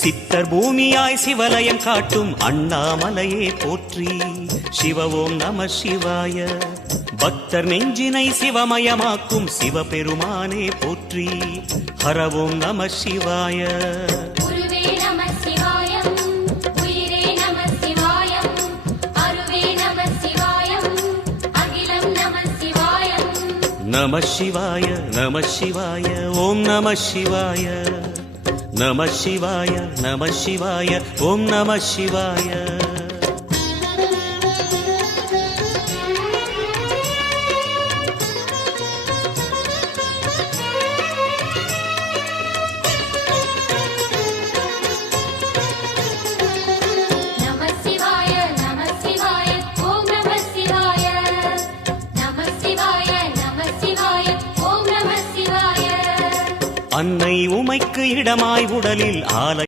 சித்தர் பூமியாய் சிவலயம் காட்டும் அண்ணாமலையே போற்றி. சிவ ஓம் நம சிவாய. பக்தர் நெஞ்சினை சிவமயமாக்கும் சிவபெருமானே போற்றி. ஹர ஓம் நம சிவாய. நம சிவாய நம சிவாய ஓம் நம சிவாய. நம சிவாய நம சிவாய ஓம் நம சிவாய. அன்னை உமைக்கு இடமாய் உடலில் ஆலை